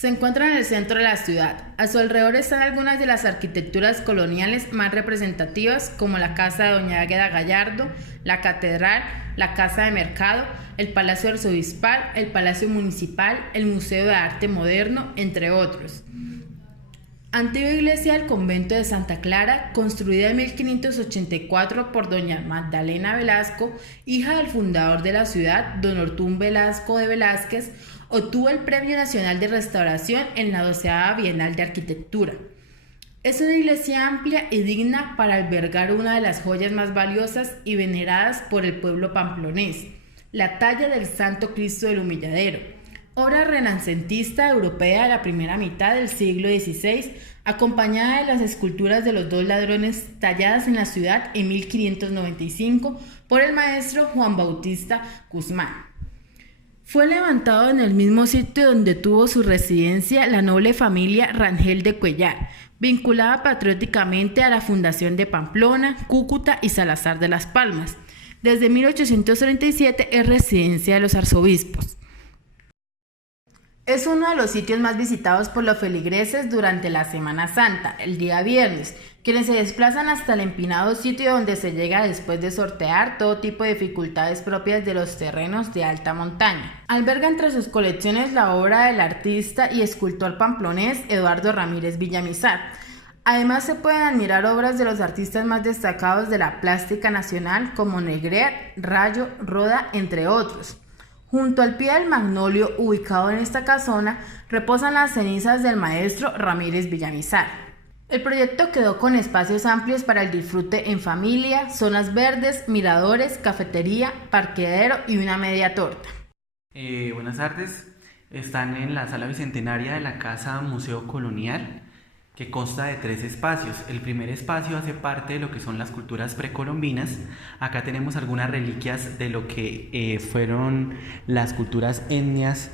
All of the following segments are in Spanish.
Se encuentra en el centro de la ciudad. A su alrededor están algunas de las arquitecturas coloniales más representativas, como la casa de Doña Águeda Gallardo, la catedral, la casa de mercado, el palacio arzobispal, el palacio municipal, el Museo de Arte Moderno, entre otros. Antigua iglesia del convento de Santa Clara, construida en 1584 por doña Magdalena Velasco, hija del fundador de la ciudad, don Ortún Velasco de Velázquez, obtuvo el Premio Nacional de Restauración en la 12ª Bienal de Arquitectura. Es una iglesia amplia y digna para albergar una de las joyas más valiosas y veneradas por el pueblo pamplonés, la talla del Santo Cristo del Humilladero, obra renacentista europea de la primera mitad del siglo XVI, acompañada de las esculturas de los dos ladrones talladas en la ciudad en 1595 por el maestro Juan Bautista Guzmán. Fue levantado en el mismo sitio donde tuvo su residencia la noble familia Rangel de Cuellar, vinculada patrióticamente a la fundación de Pamplona, Cúcuta y Salazar de las Palmas. Desde 1837 es residencia de los arzobispos. Es uno de los sitios más visitados por los feligreses durante la Semana Santa, el día viernes, quienes se desplazan hasta el empinado sitio donde se llega después de sortear todo tipo de dificultades propias de los terrenos de alta montaña. Alberga entre sus colecciones la obra del artista y escultor pamplonés Eduardo Ramírez Villamizar. Además se pueden admirar obras de los artistas más destacados de la plástica nacional como Negret, Rayo, Roda, entre otros. Junto al pie del magnolio, ubicado en esta casona, reposan las cenizas del maestro Ramírez Villamizar. El proyecto quedó con espacios amplios para el disfrute en familia, zonas verdes, miradores, cafetería, parqueadero y una media torta. Buenas tardes, están en la sala bicentenaria de la Casa Museo Colonial, que consta de 3 espacios. El primer espacio hace parte de lo que son las culturas precolombinas. Acá tenemos algunas reliquias de lo que fueron las culturas étnicas,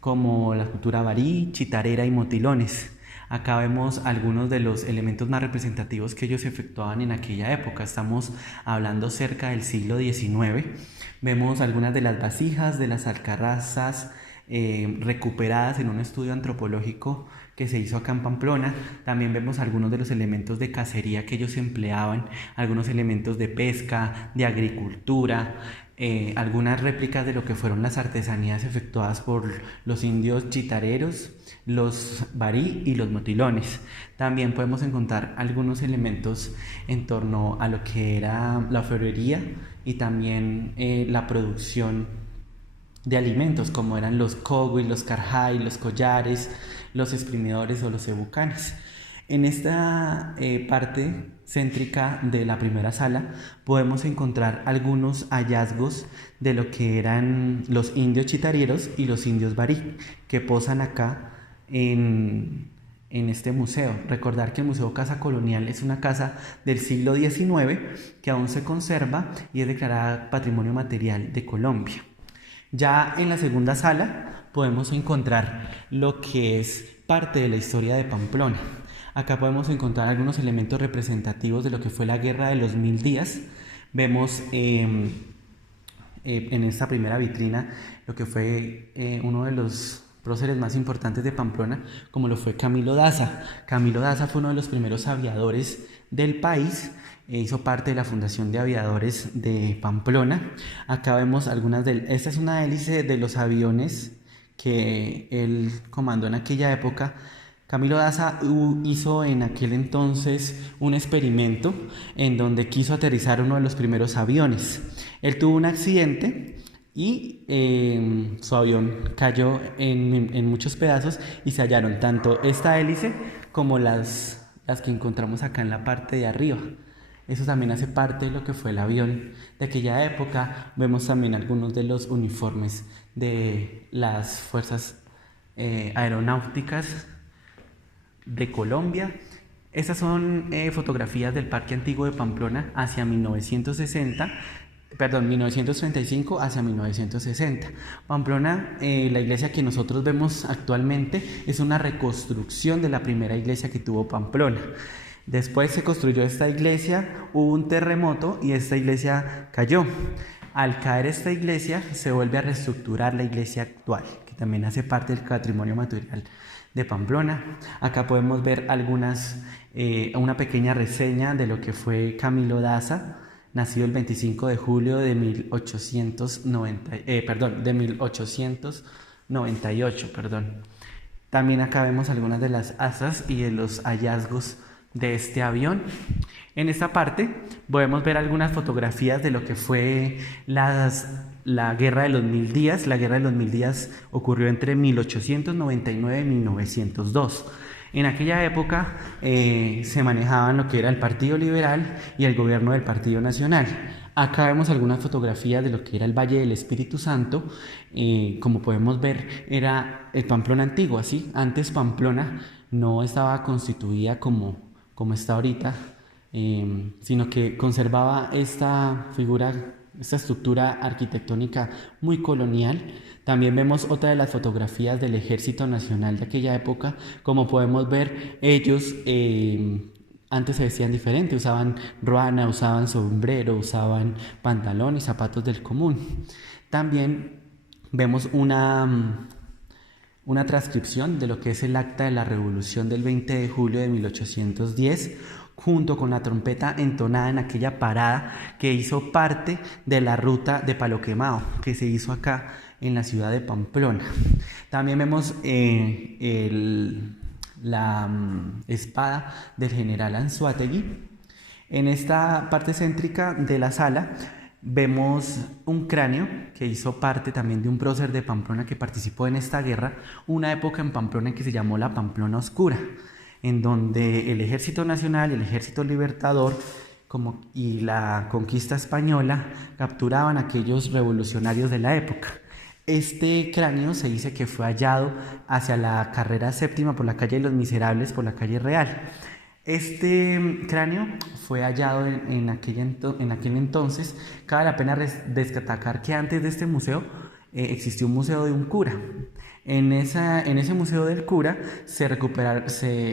como la cultura varí, chitarera y motilones. Acá vemos algunos de los elementos más representativos que ellos efectuaban en aquella época. Estamos hablando cerca del siglo XIX. Vemos algunas de las vasijas, de las alcarrazas, recuperadas en un estudio antropológico que se hizo acá en Pamplona. También vemos algunos de los elementos de cacería que ellos empleaban, algunos elementos de pesca, de agricultura, algunas réplicas de lo que fueron las artesanías efectuadas por los indios chitareros, los varí y los motilones. También podemos encontrar algunos elementos en torno a lo que era la orfebrería y también la producción de alimentos, como eran los cogüis, los carjay, los collares, los exprimidores o los ebucanes. En esta parte céntrica de la primera sala podemos encontrar algunos hallazgos de lo que eran los indios chitareros y los indios varí, que posan acá en este museo. Recordar que el Museo Casa Colonial es una casa del siglo XIX que aún se conserva y es declarada Patrimonio Material de Colombia. Ya en la segunda sala podemos encontrar lo que es parte de la historia de Pamplona. Acá podemos encontrar algunos elementos representativos de lo que fue la Guerra de los 1000 días. Vemos en esta primera vitrina lo que fue uno de los próceres más importantes de Pamplona, como lo fue Camilo Daza. Camilo Daza fue uno de los primeros aviadores del país. Hizo parte de la Fundación de Aviadores de Pamplona. Acá vemos esta es una hélice de los aviones que él comandó en aquella época. Camilo Daza hizo en aquel entonces un experimento en donde quiso aterrizar uno de los primeros aviones. Él tuvo un accidente y su avión cayó en muchos pedazos y se hallaron tanto esta hélice como las que encontramos acá en la parte de arriba. Eso también hace parte de lo que fue el avión de aquella época. Vemos también algunos de los uniformes de las fuerzas aeronáuticas de Colombia. Estas son fotografías del Parque Antiguo de Pamplona hacia 1935 hacia 1960. Pamplona, la iglesia que nosotros vemos actualmente, es una reconstrucción de la primera iglesia que tuvo Pamplona. Después se construyó esta iglesia, hubo un terremoto y esta iglesia cayó. Al caer esta iglesia se vuelve a reestructurar la iglesia actual, que también hace parte del patrimonio material de Pamplona. Acá podemos ver una pequeña reseña de lo que fue Camilo Daza, nacido el 25 de julio de 1898. También acá vemos algunas de las asas y de los hallazgos de este avión. En esta parte podemos ver algunas fotografías de lo que fue la Guerra de los Mil Días. La Guerra de los Mil Días ocurrió entre 1899 y 1902. En aquella época se manejaban lo que era el Partido Liberal y el gobierno del Partido Nacional. Acá vemos algunas fotografías de lo que era el Valle del Espíritu Santo. Como podemos ver, era el Pamplona antiguo, ¿sí? Antes Pamplona no estaba constituida como está ahorita, sino que conservaba esta estructura arquitectónica muy colonial. También vemos otra de las fotografías del Ejército Nacional de aquella época. Como podemos ver, ellos antes se vestían diferente, usaban ruana, usaban sombrero, usaban pantalón y zapatos del común. También vemos una transcripción de lo que es el acta de la Revolución del 20 de julio de 1810, junto con la trompeta entonada en aquella parada que hizo parte de la ruta de Palo Quemado, que se hizo acá en la ciudad de Pamplona. También vemos la espada del general Anzoátegui. En esta parte céntrica de la sala vemos un cráneo que hizo parte también de un prócer de Pamplona que participó en esta guerra, una época en Pamplona que se llamó la Pamplona Oscura, en donde el Ejército Nacional y el Ejército Libertador y la conquista española capturaban a aquellos revolucionarios de la época. Este cráneo se dice que fue hallado hacia la carrera séptima por la calle de los Miserables, por la calle Real. Este cráneo fue hallado en aquel entonces. Cabe la pena destacar que antes de este museo existió un museo de un cura. En ese museo del cura se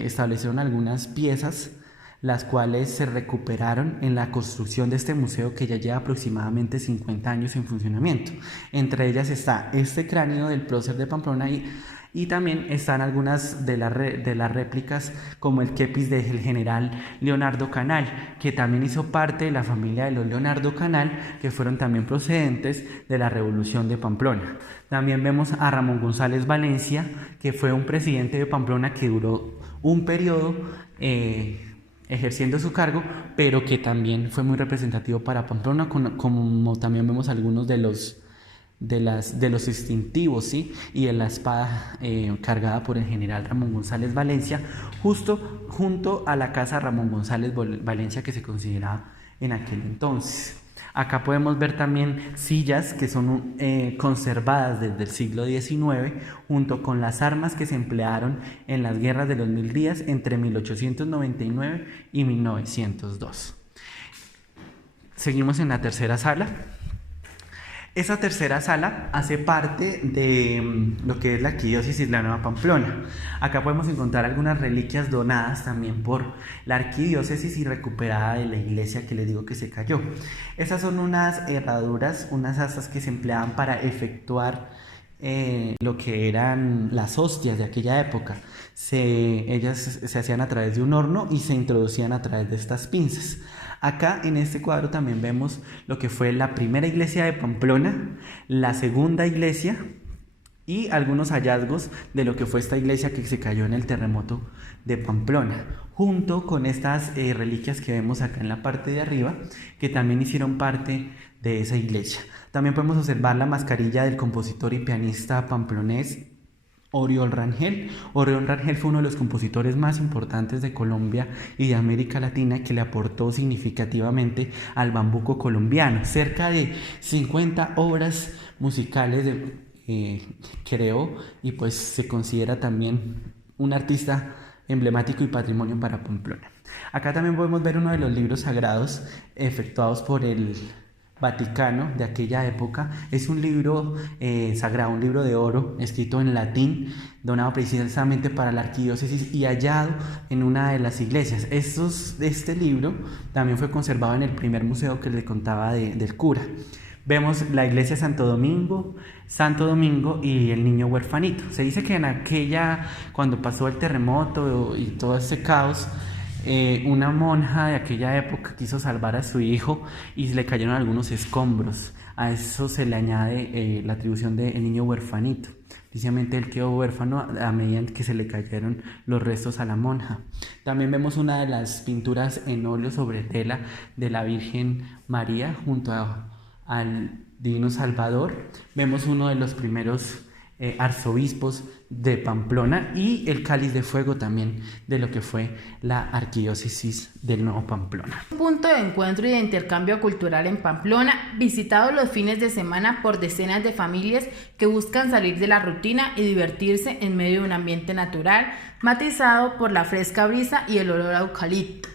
establecieron algunas piezas, las cuales se recuperaron en la construcción de este museo, que ya lleva aproximadamente 50 años en funcionamiento. Entre ellas está este cráneo del prócer de Pamplona y también están algunas de las réplicas, como el kepis del general Leonardo Canal, que también hizo parte de la familia de los Leonardo Canal, que fueron también procedentes de la Revolución de Pamplona. También vemos a Ramón González Valencia, que fue un presidente de Pamplona que duró un periodo ejerciendo su cargo, pero que también fue muy representativo para Pamplona, como también vemos algunos de los distintivos, ¿sí? Y de la espada cargada por el general Ramón González Valencia, justo junto a la casa Ramón González Valencia, que se consideraba en aquel entonces. Acá podemos ver también sillas que son conservadas desde el siglo XIX, junto con las armas que se emplearon en las guerras de los Mil Días entre 1899 y 1902. Seguimos en la tercera sala. Esa tercera sala hace parte de lo que es la Arquidiócesis de la Nueva Pamplona. Acá podemos encontrar algunas reliquias donadas también por la Arquidiócesis y recuperada de la iglesia que les digo que se cayó. Estas son unas herraduras, unas asas que se empleaban para efectuar lo que eran las hostias de aquella época. Ellas se hacían a través de un horno y se introducían a través de estas pinzas. Acá en este cuadro también vemos lo que fue la primera iglesia de Pamplona, la segunda iglesia y algunos hallazgos de lo que fue esta iglesia que se cayó en el terremoto de Pamplona, junto con estas reliquias que vemos acá en la parte de arriba, que también hicieron parte de esa iglesia. También podemos observar la mascarilla del compositor y pianista pamplonés Oriol Rangel. Oriol Rangel fue uno de los compositores más importantes de Colombia y de América Latina, que le aportó significativamente al bambuco colombiano. Cerca de 50 obras musicales creó, y pues se considera también un artista emblemático y patrimonio para Pamplona. Acá también podemos ver uno de los libros sagrados efectuados por el Vaticano de aquella época. Es un libro sagrado, un libro de oro escrito en latín, donado precisamente para la arquidiócesis y hallado en una de las iglesias. Este libro también fue conservado en el primer museo que le contaba del cura. Vemos la iglesia Santo Domingo y el niño huerfanito. Se dice que cuando pasó el terremoto y todo ese caos, una monja de aquella época quiso salvar a su hijo y le cayeron algunos escombros. A eso se le añade la atribución del niño huerfanito. Precisamente él quedó huérfano a medida que se le cayeron los restos a la monja. También vemos una de las pinturas en óleo sobre tela de la Virgen María junto al Divino Salvador. Vemos uno de los primeros arzobispos de Pamplona y el cáliz de fuego también de lo que fue la arquidiócesis del Nuevo Pamplona. Un punto de encuentro y de intercambio cultural en Pamplona, visitado los fines de semana por decenas de familias que buscan salir de la rutina y divertirse en medio de un ambiente natural, matizado por la fresca brisa y el olor a eucalipto.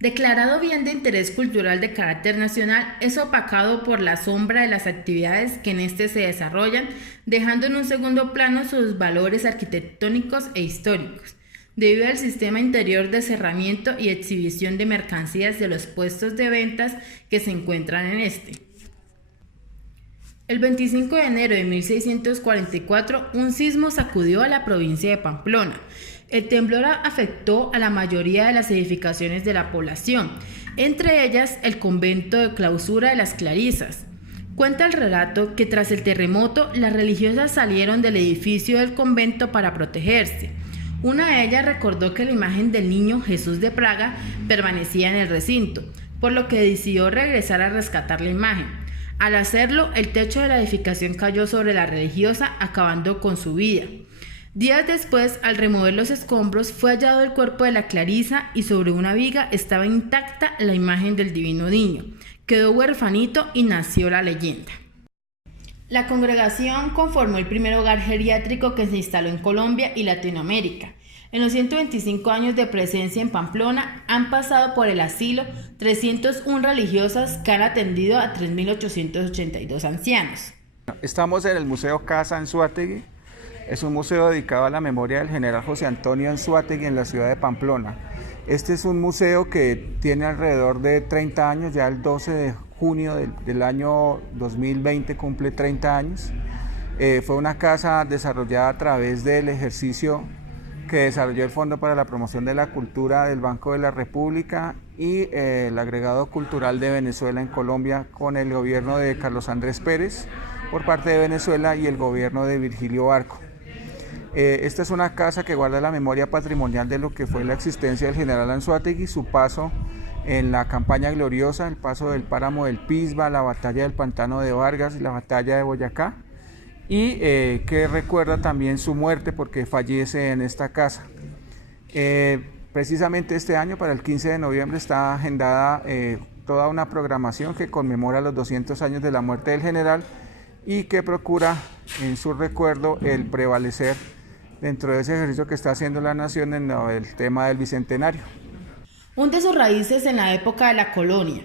Declarado bien de interés cultural de carácter nacional, es opacado por la sombra de las actividades que en este se desarrollan, dejando en un segundo plano sus valores arquitectónicos e históricos, debido al sistema interior de cerramiento y exhibición de mercancías de los puestos de ventas que se encuentran en este. El 25 de enero de 1644, un sismo sacudió a la provincia de Pamplona. El temblor afectó a la mayoría de las edificaciones de la población, entre ellas el convento de clausura de las Clarisas. Cuenta el relato que tras el terremoto, las religiosas salieron del edificio del convento para protegerse. Una de ellas recordó que la imagen del niño Jesús de Praga permanecía en el recinto, por lo que decidió regresar a rescatar la imagen. Al hacerlo, el techo de la edificación cayó sobre la religiosa, acabando con su vida. Días después, al remover los escombros, fue hallado el cuerpo de la Clarisa y sobre una viga estaba intacta la imagen del divino niño. Quedó huerfanito y nació la leyenda. La congregación conformó el primer hogar geriátrico que se instaló en Colombia y Latinoamérica. En los 125 años de presencia en Pamplona han pasado por el asilo 301 religiosas que han atendido a 3.882 ancianos. Estamos en el Museo Casa Anzoátegui. Es un museo dedicado a la memoria del general José Antonio Anzoátegui en la ciudad de Pamplona. Este es un museo que tiene alrededor de 30 años, ya el 12 de junio del año 2020 cumple 30 años. Fue una casa desarrollada a través del ejercicio que desarrolló el Fondo para la Promoción de la Cultura del Banco de la República y el Agregado Cultural de Venezuela en Colombia con el gobierno de Carlos Andrés Pérez por parte de Venezuela y el gobierno de Virgilio Barco. Esta es una casa que guarda la memoria patrimonial de lo que fue la existencia del general Anzoátegui, su paso en la campaña gloriosa, el paso del páramo del Pisba, la batalla del pantano de Vargas y la batalla de Boyacá, y que recuerda también su muerte porque fallece en esta casa. Precisamente este año, para el 15 de noviembre, está agendada toda una programación que conmemora los 200 años de la muerte del general y que procura en su recuerdo el prevalecer dentro de ese ejercicio que está haciendo la nación en el tema del bicentenario. Hunde sus raíces en la época de la colonia.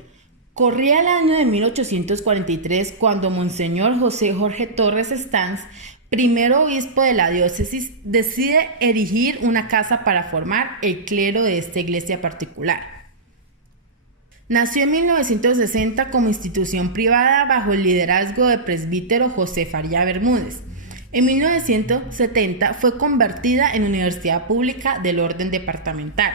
Corría el año de 1843 cuando Monseñor José Jorge Torres Stanz, primer obispo de la diócesis, decide erigir una casa para formar el clero de esta iglesia particular. Nació en 1960 como institución privada bajo el liderazgo del presbítero José Faría Bermúdez. En 1970 fue convertida en universidad pública del orden departamental.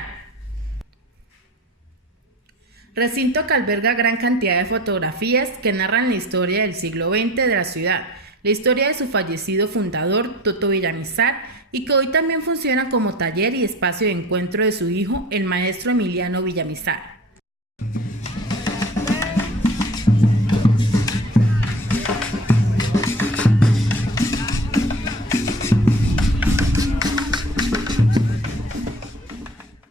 Recinto que alberga gran cantidad de fotografías que narran la historia del siglo XX de la ciudad, la historia de su fallecido fundador, Toto Villamizar, y que hoy también funciona como taller y espacio de encuentro de su hijo, el maestro Emiliano Villamizar.